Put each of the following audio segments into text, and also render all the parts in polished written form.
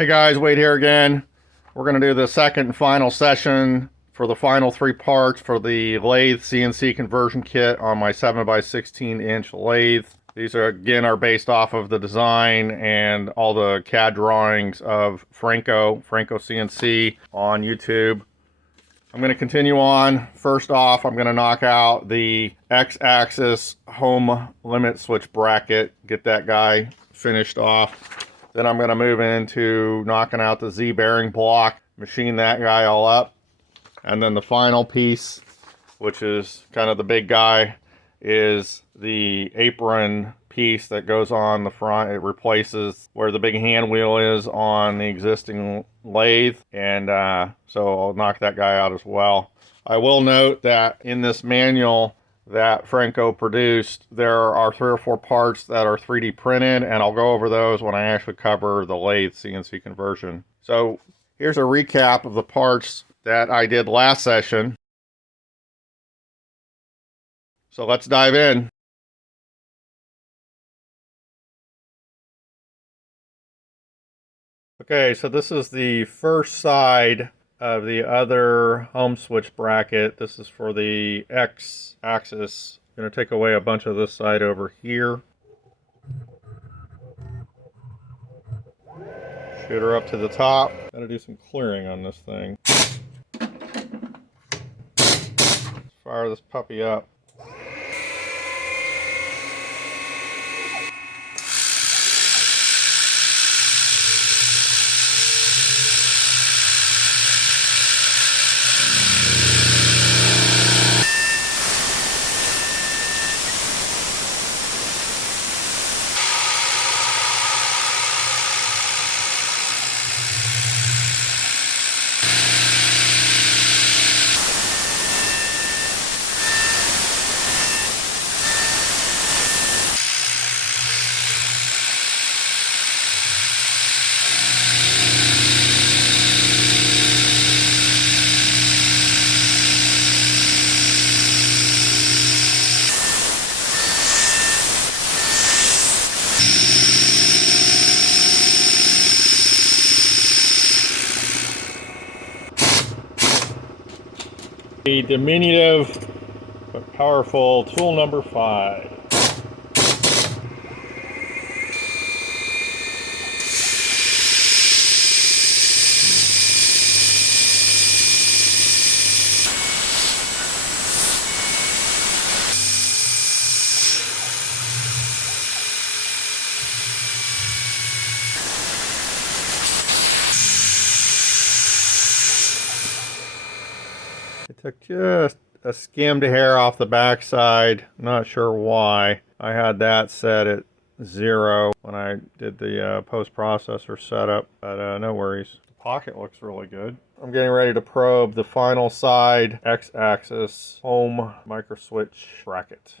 Hey guys, Wade here again. We're going to do the second and final session for the final 3 parts for the Lathe CNC conversion kit on my 7x16" lathe. These are based off of the design and all the CAD drawings of Franco CNC on YouTube. I'm going to continue on. First off, I'm going to knock out the X-axis home limit switch bracket, get that guy finished off. Then I'm going to move into knocking out the Z bearing block, machine that guy all up. And then the final piece, which is kind of the big guy, is the apron piece that goes on the front. It replaces where the big hand wheel is on the existing lathe. And so I'll knock that guy out as well. I will note that in this manual that Franco produced, there are 3 or 4 parts that are 3D printed, and I'll go over those when I actually cover the lathe CNC conversion. So here's a recap of the parts that I did last session. So let's dive in. Okay, so this is the first side of the other home switch bracket. This is for the X-axis. I'm going to take away a bunch of this side over here. Shoot her up to the top. Gotta do some clearing on this thing. Let's fire this puppy up. The diminutive but powerful tool number 5. Took just a skimmed hair off the backside. Not sure why. I had that set at 0 when I did the post-processor setup, but no worries. The pocket looks really good. I'm getting ready to probe the final side X-axis home micro switch bracket.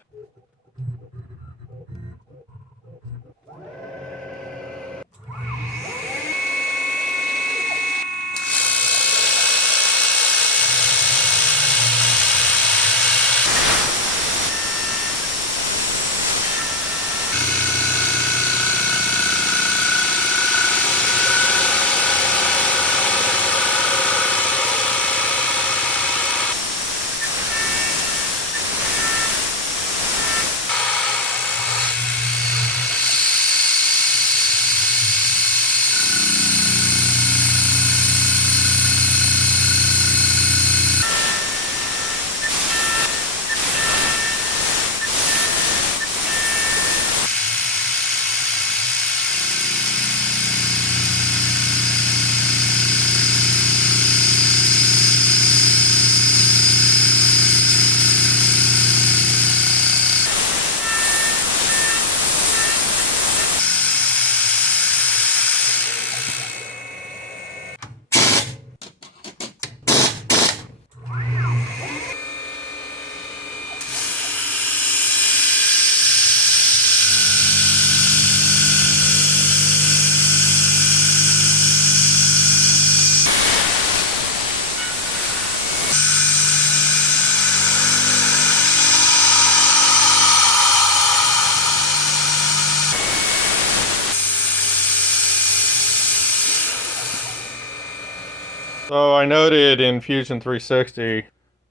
So I noted in Fusion 360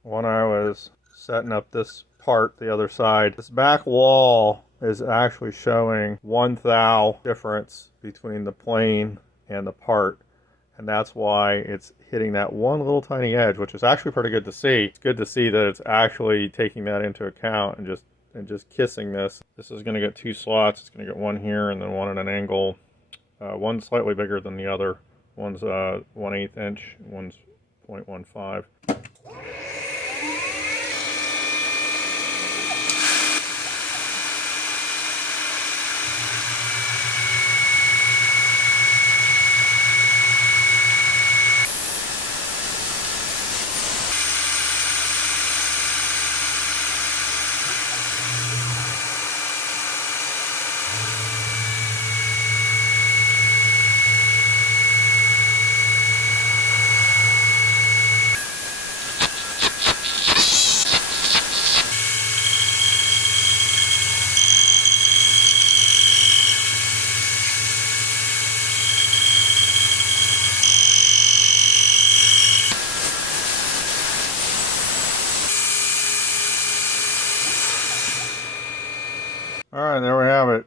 when I was setting up this part the other side, this back wall is actually showing 1 thou difference between the plane and the part. And that's why it's hitting that one little tiny edge, which is actually pretty good to see. It's good to see that it's actually taking that into account and just kissing this. This is going to get 2 slots. It's going to get one here and then one at an angle. One's slightly bigger than the other. One's 1/8 inch, one's 0.15. All right, there we have it.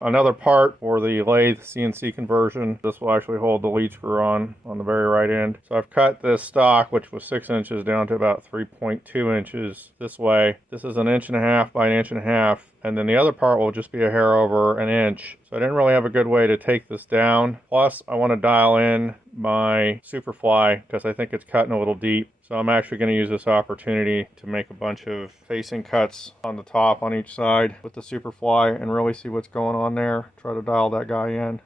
Another part for the lathe CNC conversion. This will actually hold the lead screw on the very right end. So I've cut this stock, which was 6 inches, down to about 3.2 inches this way. This is 1.5 inches by 1.5 inches, and then the other part will just be a hair over an inch. So I didn't really have a good way to take this down. Plus, I want to dial in my Superfly because I think it's cutting a little deep. So I'm actually going to use this opportunity to make a bunch of facing cuts on the top on each side with the Superfly and really see what's going on there. Try to dial that guy in.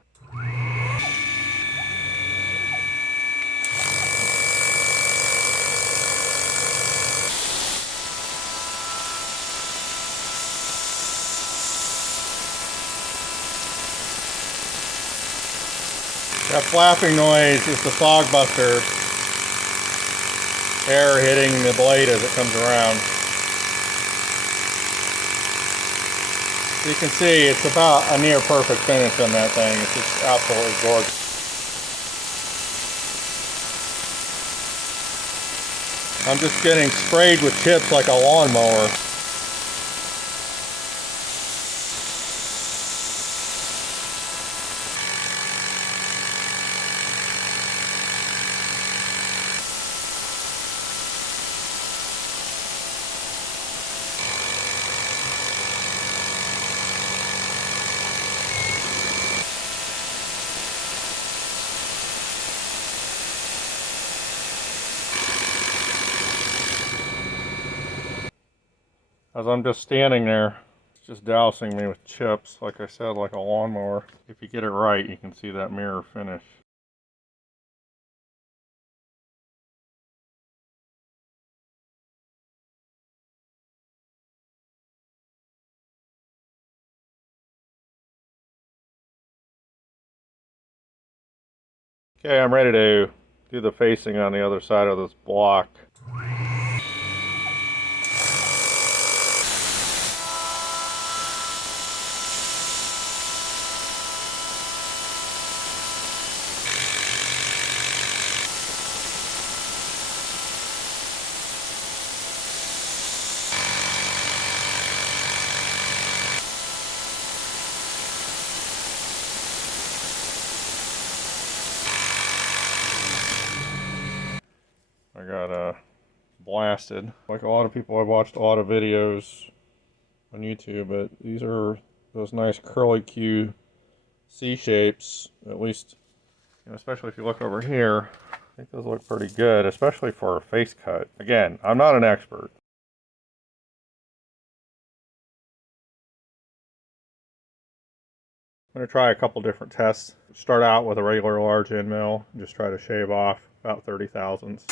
That flapping noise is the fog buster air hitting the blade as it comes around. You can see it's about a near perfect finish on that thing. It's just absolutely gorgeous. I'm just getting sprayed with chips like a lawnmower. As I'm just standing there, it's just dousing me with chips, like I said, like a lawnmower. If you get it right, you can see that mirror finish. Okay, I'm ready to do the facing on the other side of this block. I got blasted. Like a lot of people, I've watched a lot of videos on YouTube, but these are those nice curly Q C shapes, at least, you know, especially if you look over here. I think those look pretty good, especially for a face cut. Again, I'm not an expert. I'm going to try a couple different tests. Start out with a regular large end mill, and just try to shave off about 30 thousandths.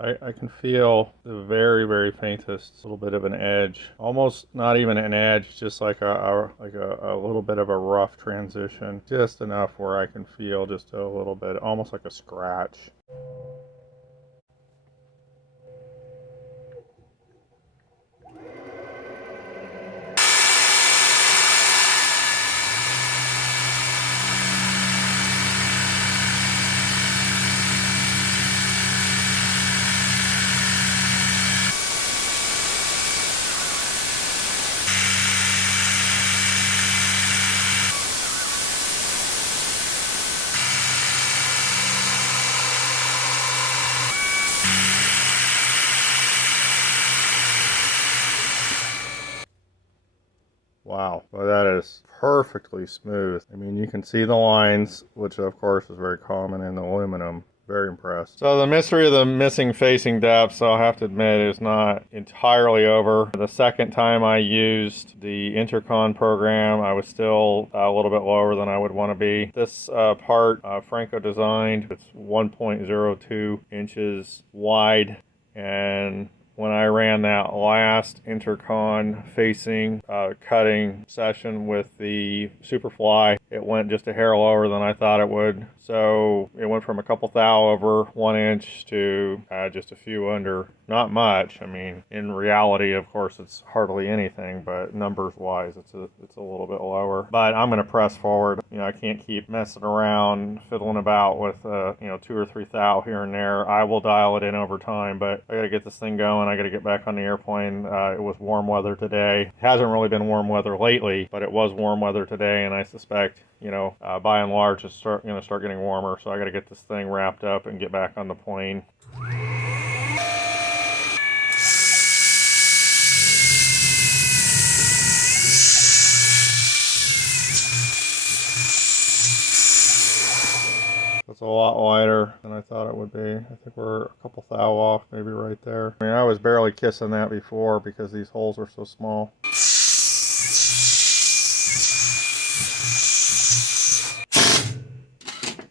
I can feel the very, very faintest little bit of an edge. Almost not even an edge, just like a little bit of a rough transition. Just enough where I can feel just a little bit, almost like a scratch. Wow, well, that is perfectly smooth. I mean, you can see the lines, which of course is very common in aluminum. Very impressed. So the mystery of the missing facing depths, I'll have to admit, is not entirely over. The second time I used the Intercon program, I was still a little bit lower than I would want to be. This part, Franco designed, it's 1.02 inches wide, and when I ran that last Intercon facing cutting session with the Superfly, it went just a hair lower than I thought it would. So it went from a couple thou over 1 inch to just a few under. Not much. I mean, in reality, of course, it's hardly anything, but numbers wise, it's a little bit lower. But I'm going to press forward. You know, I can't keep messing around, fiddling about with 2 or 3 thou here and there. I will dial it in over time, but I got to get this thing going. I got to get back on the airplane. It was warm weather today. It hasn't really been warm weather lately, but it was warm weather today, and I suspect, by and large, it's start getting warmer. So I got to get this thing wrapped up and get back on the plane. It's a lot lighter than I thought it would be. I think we're a couple thou off, maybe right there. I mean, I was barely kissing that before because these holes are so small.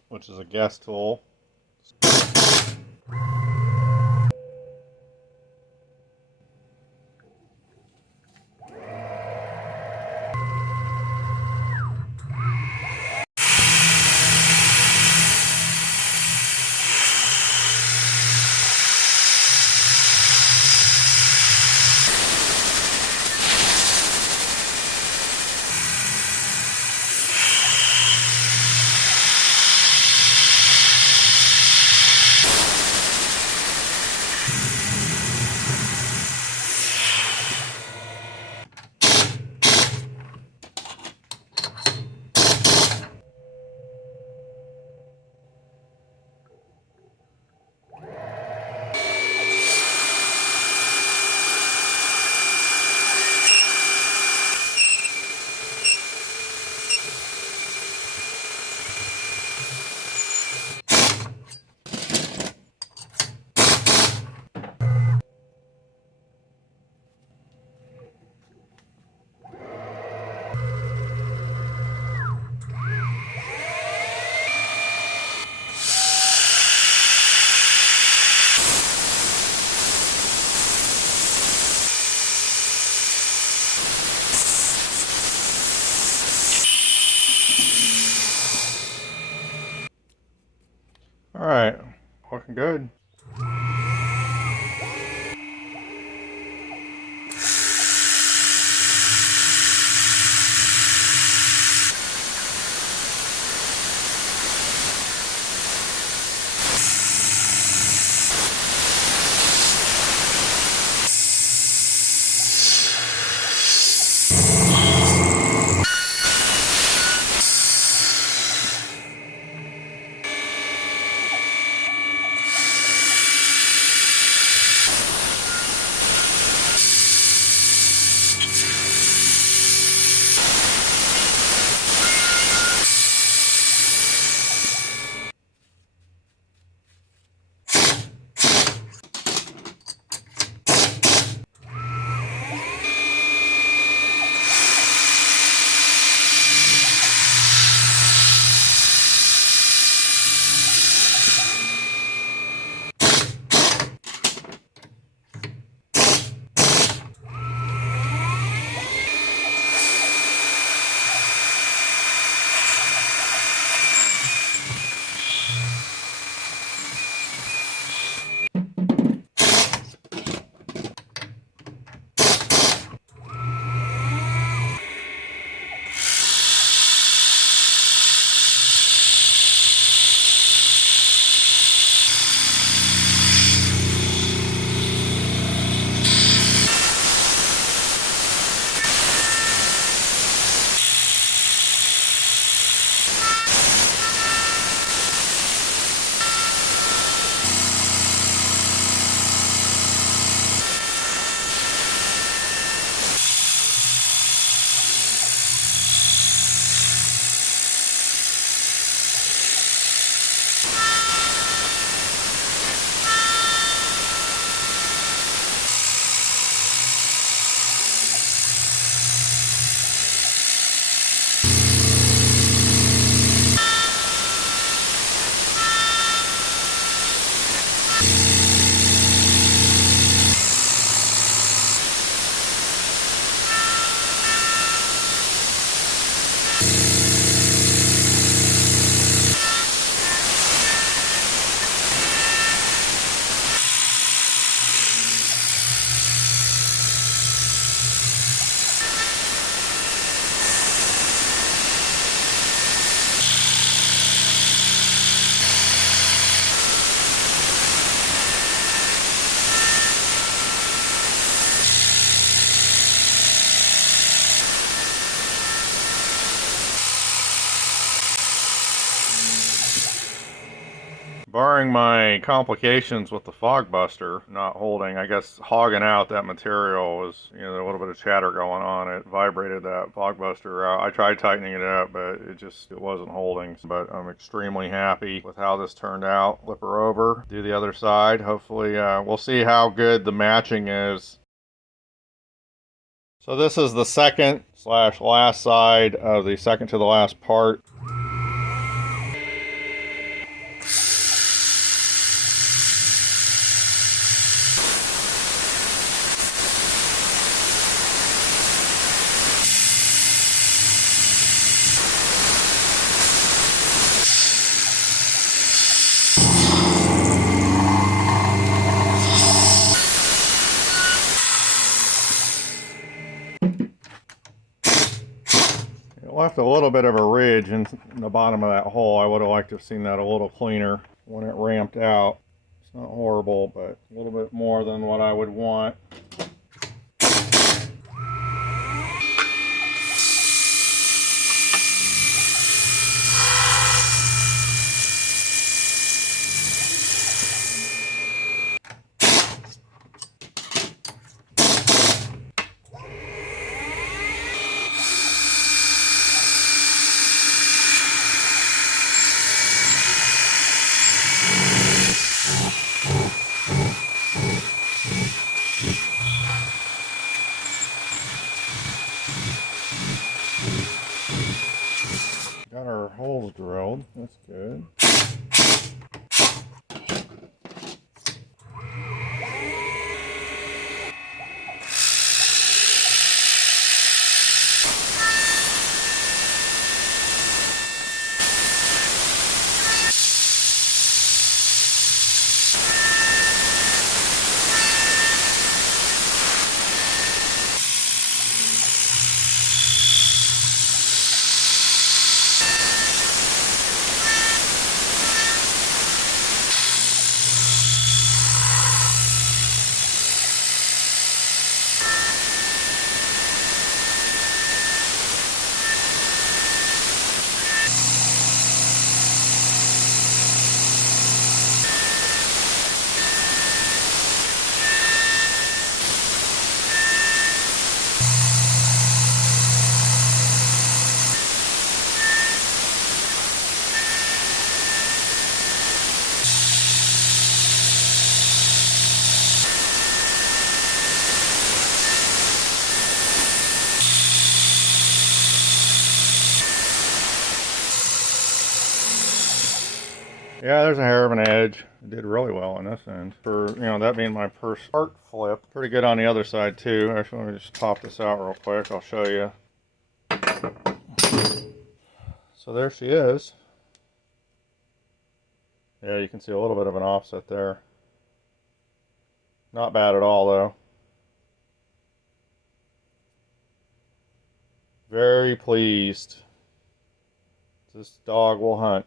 Which is a guess tool. All right, looking good. Barring my complications with the fog buster not holding, I guess hogging out that material was, a little bit of chatter going on. It vibrated that fog buster out. I tried tightening it up, but it wasn't holding. But I'm extremely happy with how this turned out. Flip her over, do the other side. Hopefully, we'll see how good the matching is. So this is the second / last side of the second to the last part. It left a little bit of a ridge in the bottom of that hole. I would have liked to have seen that a little cleaner when it ramped out. It's not horrible, but a little bit more than what I would want. Got our holes drilled. That's good. Yeah, there's a hair of an edge. I did really well on this end. For, that being my first part flip. Pretty good on the other side too. Actually, let me just pop this out real quick. I'll show you. So there she is. Yeah, you can see a little bit of an offset there. Not bad at all though. Very pleased. This dog will hunt.